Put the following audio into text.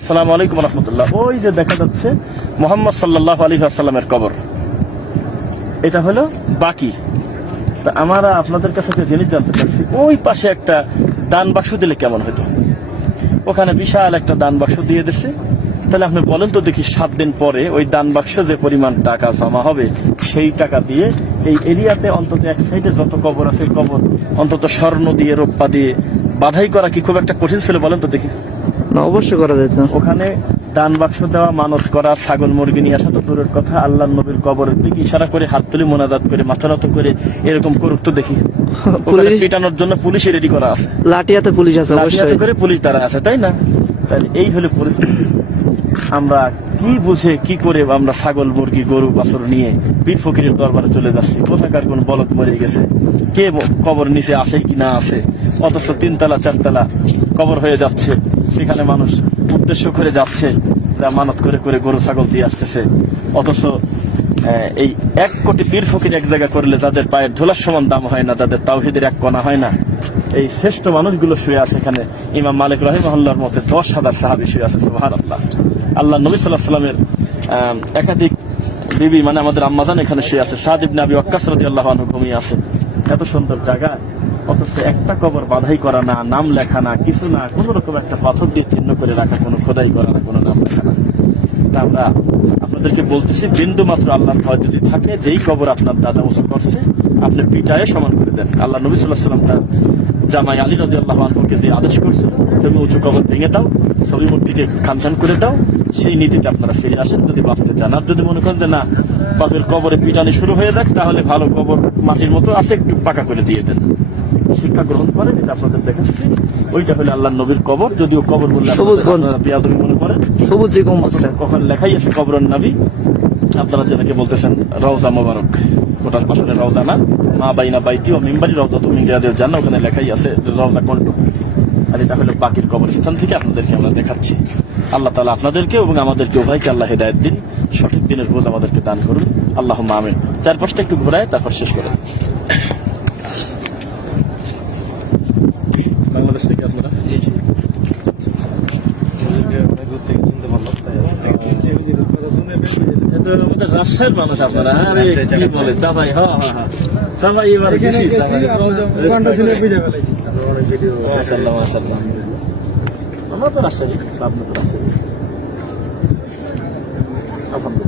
আসসালামু আলাইকুম রহমতুল্লাহ। ওই যে দেখা যাচ্ছে মুহাম্মদ সাল্লাল্লাহু আলাইহি ওয়াসাল্লামের কবর, এটা হলো বাকি। তা আমরা আপনাদের কাছে একটা জিনিস জানতে চাচ্ছি, ওই পাশে একটা দান বাক্স দিলে কেমন হতো? ওখানে বিশাল একটা দান বাক্স দিয়ে দিছে। তাহলে আপনি বলেন তো দেখি, 7 দিন পরে ওই দান বাক্স যে পরিমাণ টাকা জমা হবে, সেই টাকা দিয়ে এই এরিয়াতে অন্তত এক সাইডে যত কবর আছে কবর অন্তত স্বর্ণ দিয়ে রূপা দিয়ে বাধাই করা কি খুব একটা কঠিন ছিল? বলেন তো দেখি। না, অবশ্যই করা যেত। ওখানে দান বাক্স দেওয়া, মানত করা, ছাগল মুরগি নিয়ে আসা তো দূরের কথা, আল্লাহ নবীর কবরের দিকে ইশারা করে হাত তুলে মোনাজাত করে মাথা নত করে এরকম করুক তো দেখি। ওখানে পিটানোর জন্য পুলিশ রেডি করা আছে, লাঠিয়াতে পুলিশ আছে, লাঠিয়াতে করে পুলিশ তারা আছে, তাই না? তাহলে এই হলো পরিস্থিতি। আমরা কি বুঝে কি করে আমরা ছাগল মুরগি গরু বাছুর নিয়ে পীর ফকিরের দরবারে চলে যাচ্ছি? কোথাকার কোন বলদ মরে গেছে, কে কবর নিচে আসে কি না আসে, অথচ 3 তলা 4 তলা কবর হয়ে যাচ্ছে, সেখানে মানুষ উদ্দেশ্য করে যাচ্ছে, মানত করে করে গরু ছাগল দিয়ে আসতেছে। অথচ এই 1 কোটি পীর ফকির এক জায়গা করলে যাদের পায়ের ধুলার সমান দাম হয় না, যাদের তাওহীদের 1 কণা হয় না, এই শ্রেষ্ঠ মানুষগুলো শুয়ে আছে এখানে। ইমাম মালিক রাহিমাহুল্লাহর মতে 10,000 সাহাবী শুয়ে আছে। সুবহানাল্লাহ। আল্লাহ নবী সাল্লাল্লাহু আলাইহি ওয়াসাল্লামের একাধিক বিবি, মানে আমাদের আম্মাজান এখানে শুয়ে আছে। সাদ ইবনে আবি ওয়াক্কাস রাদিয়াল্লাহু আনহু ঘুমিয়ে আছে। এত সুন্দর জায়গা, অথচ একটা কবর বাধাই করা না, নাম লেখা না, কিছু না, কোন রকম একটা পাথর দিয়ে চিহ্ন করে রাখা, কোনো খোদাই করা না, কোনো নাম লেখা না। তা আমরা আপনাদেরকে বলতেছি, বিন্দু মাত্র আল্লাহর ভয় যদি থাকে, যেই কবর আপনার দাদা উঁচু করছে আপনি পিটায়ে সমান করে দেন। আল্লাহ নবী সাল্লাল্লাহু আলাইহি ওয়াসাল্লাম তার জামাই আলী রাদিয়াল্লাহু আনহুকে যে আদেশ করছিল, তুমি উঁচু কবর ভেঙে দাও, ছবি মূর্তিকে খানখান করে দাও, সেই নীতিতে আপনারা ফিরে আসেন যদি বাঁচতে চান। আর যদি মনে করেন যে না, বাপের কবরে পিটানি শুরু হয়ে যাক, তাহলে ভালো কবর মাটির মতো আছে, একটু পাকা করে দিয়ে দেন। শিক্ষা গ্রহণ করেন, এটা আপনাদের দেখাচ্ছি। ওইটা হলো আল্লাহর নবীর কবর। যদিও কবর বললে আপনারা বিয়াদবি মনে করেন, সবুজ কখন লেখাই আছে কবরুন নবী, আপনারা যেটাকে বলতেছেন রওজা মোবারক, ওটা আসলে রওজা না, মা বাইনা বাইতি ও মিম্বারি রওজাতু মিন রিয়াদিল জান্নাহ, ওখানে লেখাই আছে রওজা কোনটা। আর এটা হলো পাকির কবরস্থান থেকে আপনাদেরকে আমরা দেখাচ্ছি। আল্লাহ তাআলা আপনাদেরকে এবং আমাদেরকে উভয়কে আল্লাহ হেদায়েত দিন, সঠিক দিনের বোঝ আমাদেরকে দান করুন। আল্লাহুম্মা আমিন। চারপাশটা একটু ঘোরায় তারপর শেষ করেন। বাংলাদেশ থেকে আপনারা? জি জি। আমাদের রাজশাহীর মানুষ আপনারা? কি বলে চাপাই? হ্যাঁ হ্যাঁ হ্যাঁ, চাপাই এবার বেশি। মাশাআল্লাহ মাশাআল্লাহ। আমরা তো রাজশাহী, আপনার তো রাজশাহী। আলহামদুলিল্লাহ।